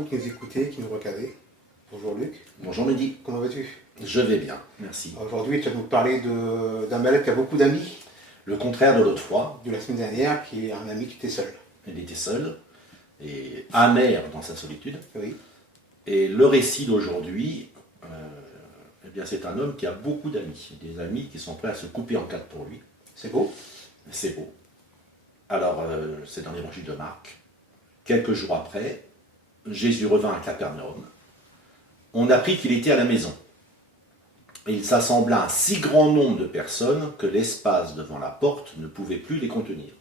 vous qui nous écoutez, qui nous regardez. Bonjour Luc. Bonjour Mehdi. Comment vas-tu? Je vais bien, merci. Aujourd'hui, tu vas nous parler d'un malade qui a beaucoup d'amis. Le contraire de l'autre fois, De la semaine dernière, qui est un ami qui était seul. il était seul et amer dans sa solitude. Oui. Et le récit d'aujourd'hui, eh bien c'est un homme qui a beaucoup d'amis. Des amis qui sont prêts à se couper en quatre pour lui. C'est beau. C'est beau. Alors, c'est dans l'évangile de Marc. Quelques jours après, Jésus revint à Capernaum. On apprit qu'il était à la maison. Et il s'assembla un si grand nombre de personnes que l'espace devant la porte ne pouvait plus les contenir.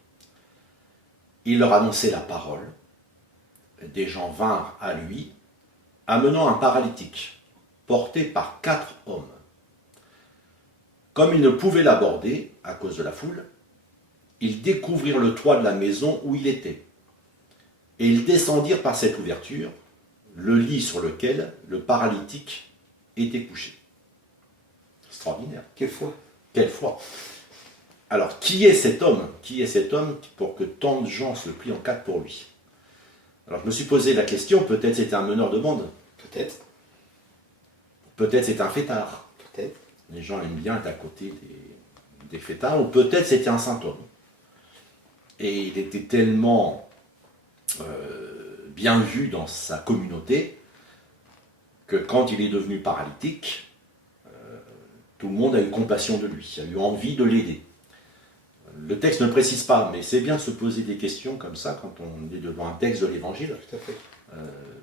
Il leur annonçait la parole. Des gens vinrent à lui, amenant un paralytique, porté par 4 hommes. Comme ils ne pouvaient l'aborder à cause de la foule, ils découvrirent le toit de la maison où il était. Et ils descendirent par cette ouverture le lit sur lequel le paralytique était couché. Extraordinaire. Quelle foi. Quelle foi. Alors, qui est cet homme? Qui est cet homme pour que tant de gens se plient en quatre pour lui? Alors, je me suis posé la question, peut-être c'était un meneur de bande. Peut-être. Peut-être c'est un fêtard. Peut-être. Les gens aiment bien être à côté des fêtards. Ou peut-être c'était un saint homme. Et il était tellement bien vu dans sa communauté que quand il est devenu paralytique, tout le monde a eu compassion de lui, a eu envie de l'aider. Le texte ne précise pas, mais c'est bien de se poser des questions comme ça quand on est devant un texte de l'Évangile. Tout à fait.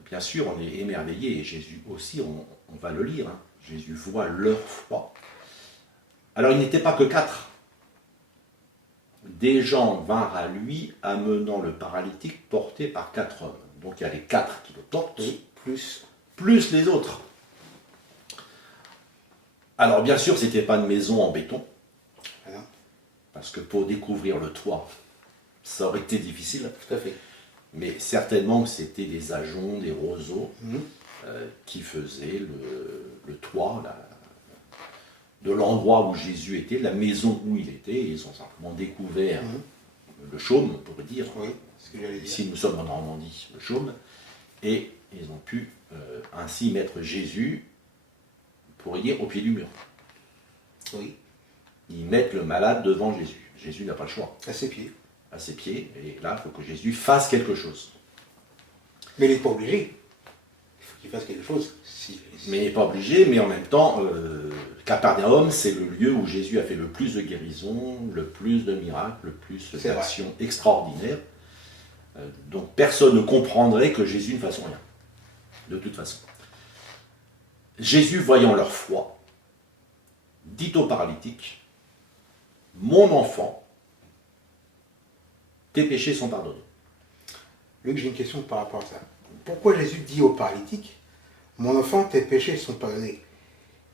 Bien sûr, on est émerveillé, et Jésus aussi, on va le lire. Hein. Jésus voit leur foi. Alors, il n'était pas que 4. Des gens vinrent à lui, amenant le paralytique porté par 4 hommes. Donc, il y a les 4 qui le portent, Oui. plus les autres. Alors, bien sûr, ce n'était pas une maison en béton, Voilà. parce que pour découvrir le toit, ça aurait été difficile. Tout à fait. Mais certainement que c'était des ajoncs, des roseaux Mhm. qui faisaient le toit de l'endroit où Jésus était, la maison où il était. Et ils ont simplement découvert le chaume, on pourrait dire. Oui, c'est ce que j'allais dire. Ici, nous sommes en Normandie, le chaume. Et ils ont pu ainsi mettre Jésus, on pourrait dire, au pied du mur. Oui. Ils mettent le malade devant Jésus. Jésus n'a pas le choix. À ses pieds. À ses pieds. Et là, il faut que Jésus fasse quelque chose. Mais il n'est pas obligé. Il faut qu'il fasse quelque chose. Mais il n'est pas obligé, mais en même temps, Capernaum, c'est le lieu où Jésus a fait le plus de guérisons, le plus de miracles, le plus d'actions extraordinaires. Donc personne ne comprendrait que Jésus ne fasse rien, de toute façon. Jésus, voyant leur foi, dit au paralytique, « Mon enfant, tes péchés sont pardonnés. » Luc, j'ai une question par rapport à ça. Pourquoi Jésus dit au paralytique, mon enfant, tes péchés sont pardonnés?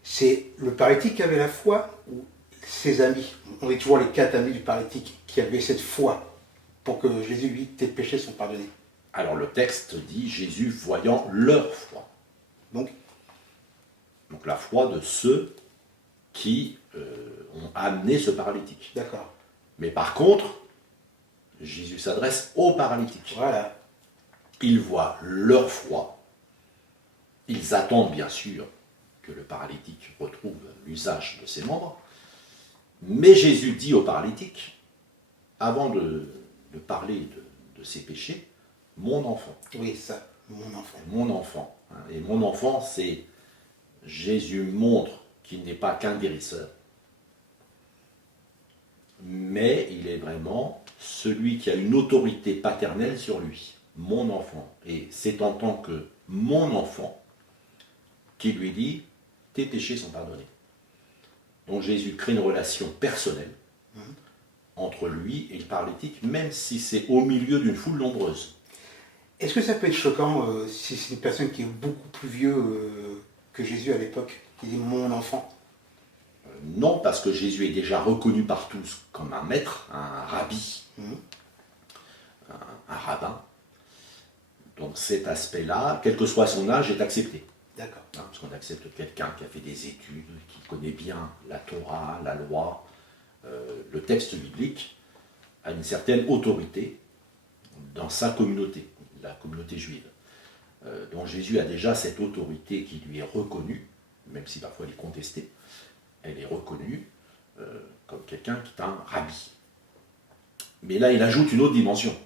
C'est le paralytique qui avait la foi ou ses amis? On est toujours les 4 amis du paralytique qui avaient cette foi pour que Jésus lui, tes péchés sont pardonnés. Alors le texte dit Jésus voyant leur foi. Donc la foi de ceux qui ont amené ce paralytique. d'accord. Mais par contre, Jésus s'adresse aux paralytiques. Voilà. Ils voient leur foi. Ils attendent bien sûr que le paralytique retrouve l'usage de ses membres. Mais Jésus dit aux paralytiques, avant de parler de ses péchés, mon enfant. Oui, ça, mon enfant. Mon enfant. Et mon enfant, c'est Jésus montre qu'il n'est pas qu'un guérisseur, mais il est vraiment celui qui a une autorité paternelle sur lui. Mon enfant. Et c'est en tant que mon enfant qu'il lui dit, tes péchés sont pardonnés. Donc Jésus crée une relation personnelle entre lui et le paralytique, même si c'est au milieu d'une foule nombreuse. Est-ce que ça peut être choquant si c'est une personne qui est beaucoup plus vieux que Jésus à l'époque, qui dit mon enfant? Non, parce que Jésus est déjà reconnu par tous comme un maître, un rabbi, un rabbin. Donc cet aspect-là, quel que soit son âge, est accepté. D'accord. Parce qu'on accepte quelqu'un qui a fait des études, qui connaît bien la Torah, la loi, le texte biblique, a une certaine autorité dans sa communauté, la communauté juive. dont Jésus a déjà cette autorité qui lui est reconnue, même si parfois elle est contestée, elle est reconnue comme quelqu'un qui est un rabbi. Mais là, il ajoute une autre dimension,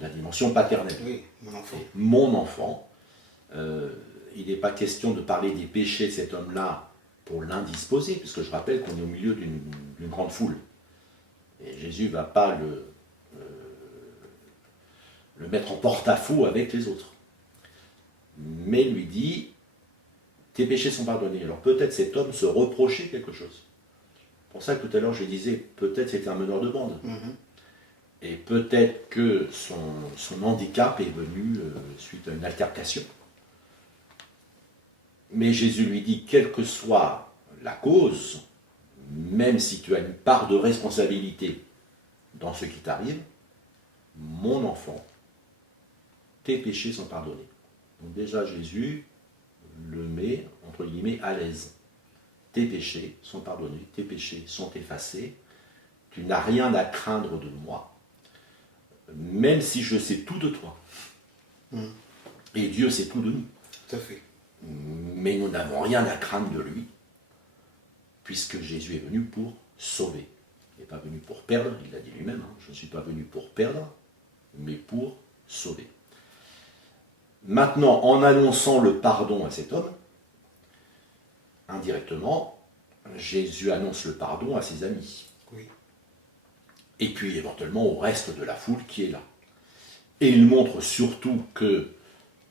la dimension paternelle. Oui, mon enfant. Et mon enfant, il n'est pas question de parler des péchés de cet homme-là pour l'indisposer, puisque je rappelle qu'on est au milieu d'une grande foule. Et Jésus ne va pas le mettre en porte-à-faux avec les autres. Mais lui dit, tes péchés sont pardonnés. Alors peut-être cet homme se reprochait quelque chose. C'est pour ça que tout à l'heure je disais, peut-être c'était un meneur de bande. Et peut-être que son handicap est venu suite à une altercation. Mais Jésus lui dit, quelle que soit la cause, même si tu as une part de responsabilité dans ce qui t'arrive, mon enfant, tes péchés sont pardonnés. Donc déjà Jésus le met, entre guillemets, à l'aise. Tes péchés sont pardonnés, tes péchés sont effacés, tu n'as rien à craindre de moi, même si je sais tout de toi. Et Dieu sait tout de nous. Tout à fait. Mais nous n'avons rien à craindre de lui, puisque Jésus est venu pour sauver. Il n'est pas venu pour perdre, il l'a dit lui-même, hein, je ne suis pas venu pour perdre, mais pour sauver. Maintenant, en annonçant le pardon à cet homme, indirectement, Jésus annonce le pardon à ses amis. Oui. Et puis éventuellement au reste de la foule qui est là. Et il montre surtout que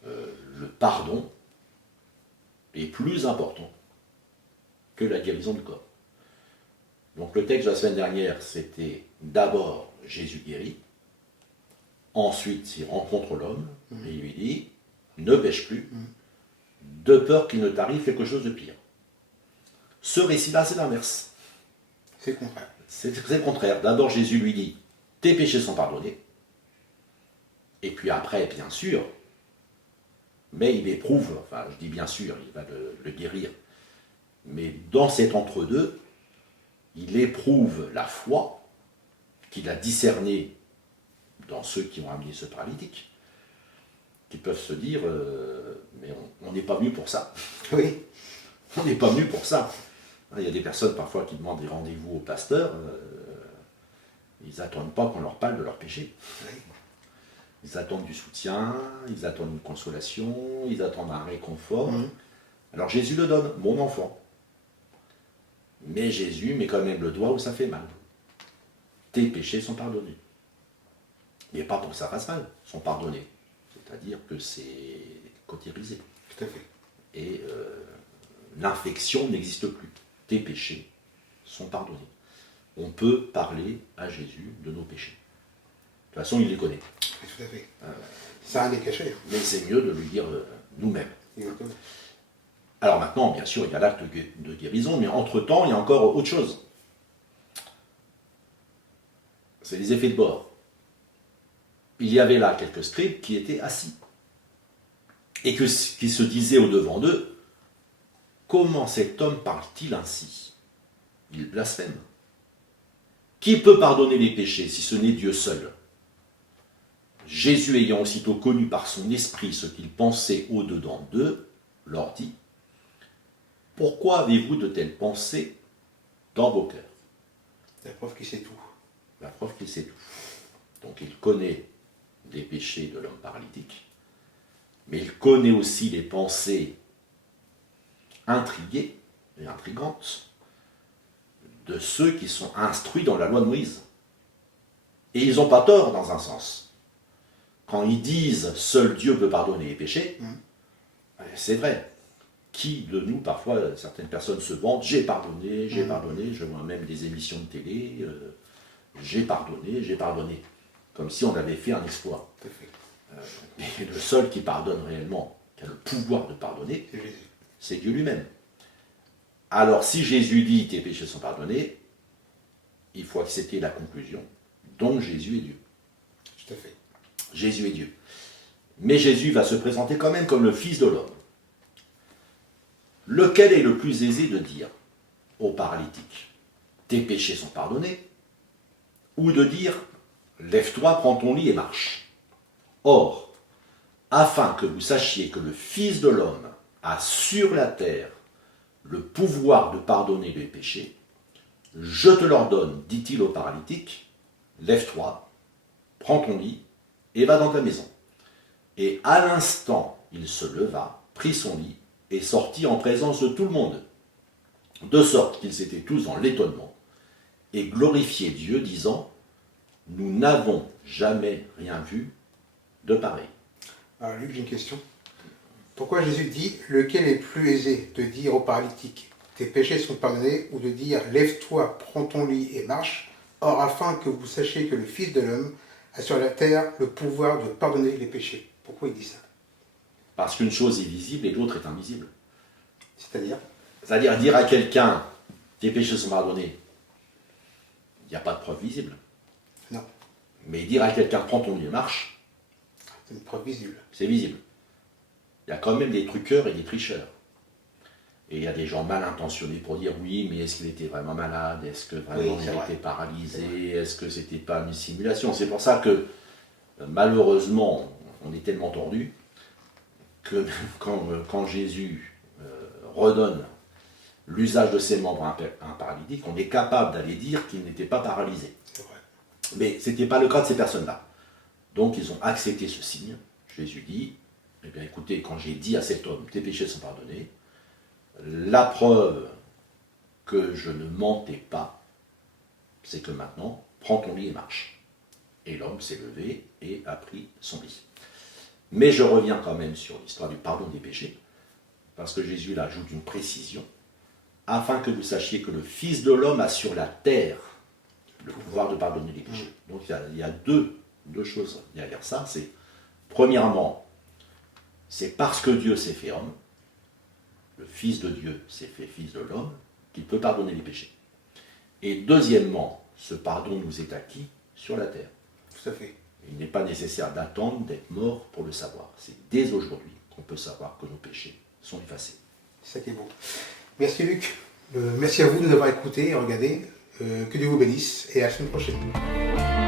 le pardon est plus important que la guérison du corps. Donc le texte de la semaine dernière, c'était d'abord Jésus guérit, ensuite il rencontre l'homme et il lui dit ne pêche plus, de peur qu'il ne t'arrive quelque chose de pire. Ce récit-là, c'est l'inverse. C'est le contraire. C'est le contraire. D'abord Jésus lui dit tes péchés sont pardonnés, et puis après, bien sûr, mais il éprouve, enfin je dis bien sûr, il va le guérir, mais dans cet entre-deux, il éprouve la foi qu'il a discernée dans ceux qui ont amené ce paralytique, qui peuvent se dire mais on n'est pas venu pour ça. Oui. On n'est pas venu pour ça. Il y a des personnes parfois qui demandent des rendez-vous au pasteur, ils n'attendent pas qu'on leur parle de leurs péchés. Oui. Ils attendent du soutien, ils attendent une consolation, ils attendent un réconfort. Alors Jésus le donne, mon enfant. Mais Jésus met quand même le doigt où ça fait mal. Tes péchés sont pardonnés. Mais pas pour que ça fasse mal, sont pardonnés. C'est-à-dire que c'est cautérisé. Tout à fait. Et l'infection n'existe plus. Tes péchés sont pardonnés. On peut parler à Jésus de nos péchés. De toute façon, il les connaît. Tout à fait. Ça n'est caché. Mais c'est mieux de lui dire nous-mêmes. Exactement. Alors maintenant, bien sûr, il y a l'acte de guérison, mais entre-temps, il y a encore autre chose. C'est les effets de bord. Il y avait là quelques scribes qui étaient assis et qui se disaient au-devant d'eux, comment cet homme parle-t-il ainsi? Il blasphème. Qui peut pardonner les péchés si ce n'est Dieu seul? Jésus, ayant aussitôt connu par son esprit ce qu'ils pensaient au-dedans d'eux, leur dit, pourquoi avez-vous de telles pensées dans vos cœurs? La preuve qu'il sait tout. La preuve qu'il sait tout. Donc il connaît les péchés de l'homme paralytique, mais il connaît aussi les pensées intriguées et intrigantes de ceux qui sont instruits dans la loi de Moïse. Et ils n'ont pas tort dans un sens. Quand ils disent « seul Dieu peut pardonner les péchés », c'est vrai. Qui de nous, parfois, certaines personnes se vantent « j'ai pardonné, j'ai pardonné », je vois même des émissions de télé « j'ai pardonné », comme si on avait fait un exploit. Tout à fait. Mais le seul qui pardonne réellement, qui a le pouvoir de pardonner, C'est Jésus. c'est Dieu lui-même. Alors si Jésus dit « tes péchés sont pardonnés », il faut accepter la conclusion. Donc Jésus est Dieu. Tout à fait. Jésus est Dieu. Mais Jésus va se présenter quand même comme le Fils de l'homme. Lequel est le plus aisé de dire au paralytique « tes péchés sont pardonnés » ou de dire « lève-toi, prends ton lit et marche ». Or, afin que vous sachiez que le Fils de l'homme a sur la terre le pouvoir de pardonner les péchés. Je te l'ordonne, dit-il au paralytique, lève-toi, prends ton lit et va dans ta maison. Et à l'instant, il se leva, prit son lit et sortit en présence de tout le monde, de sorte qu'ils étaient tous dans l'étonnement et glorifiaient Dieu, disant, nous n'avons jamais rien vu de pareil. Alors Luc, j'ai une question. Pourquoi Jésus dit, lequel est plus aisé de dire au paralytique, tes péchés sont pardonnés, ou de dire, lève-toi, prends ton lit et marche, or afin que vous sachiez que le Fils de l'homme a sur la terre le pouvoir de pardonner les péchés. Pourquoi il dit ça? Parce qu'une chose est visible et l'autre est invisible. C'est-à-dire? C'est-à-dire dire à quelqu'un, tes péchés sont pardonnés, il n'y a pas de preuve visible. Non, Mais dire à quelqu'un, prends ton lit et marche, c'est une preuve visible. c'est visible. Il y a quand même des truqueurs et des tricheurs. Et il y a des gens mal intentionnés pour dire oui, mais est-ce qu'il était vraiment malade? Est-ce que vraiment Oui, il vrai. était paralysé? Est-ce que c'était pas une simulation? C'est pour ça que malheureusement, on est tellement tordu que quand Jésus redonne l'usage de ses membres à un paralytique, on est capable d'aller dire qu'il n'était pas paralysé. C'est vrai. Mais ce n'était pas le cas de ces personnes-là. Donc ils ont accepté ce signe. Jésus dit, eh bien écoutez, quand j'ai dit à cet homme, tes péchés sont pardonnés, la preuve que je ne mentais pas, c'est que maintenant, prends ton lit et marche. Et l'homme s'est levé et a pris son lit. Mais je reviens quand même sur l'histoire du pardon des péchés, parce que Jésus là ajoute une précision, afin que vous sachiez que le Fils de l'homme a sur la terre le pouvoir de pardonner les péchés. Donc il y a deux choses derrière ça. C'est, premièrement, c'est parce que Dieu s'est fait homme, le Fils de Dieu s'est fait Fils de l'homme, qu'il peut pardonner les péchés. Et deuxièmement, ce pardon nous est acquis sur la terre. Tout à fait. Il n'est pas nécessaire d'attendre d'être mort pour le savoir. C'est dès aujourd'hui qu'on peut savoir que nos péchés sont effacés. C'est ça qui est beau. Merci Luc. Merci à vous de nous avoir écoutés et regardés. Que Dieu vous bénisse et à la semaine prochaine.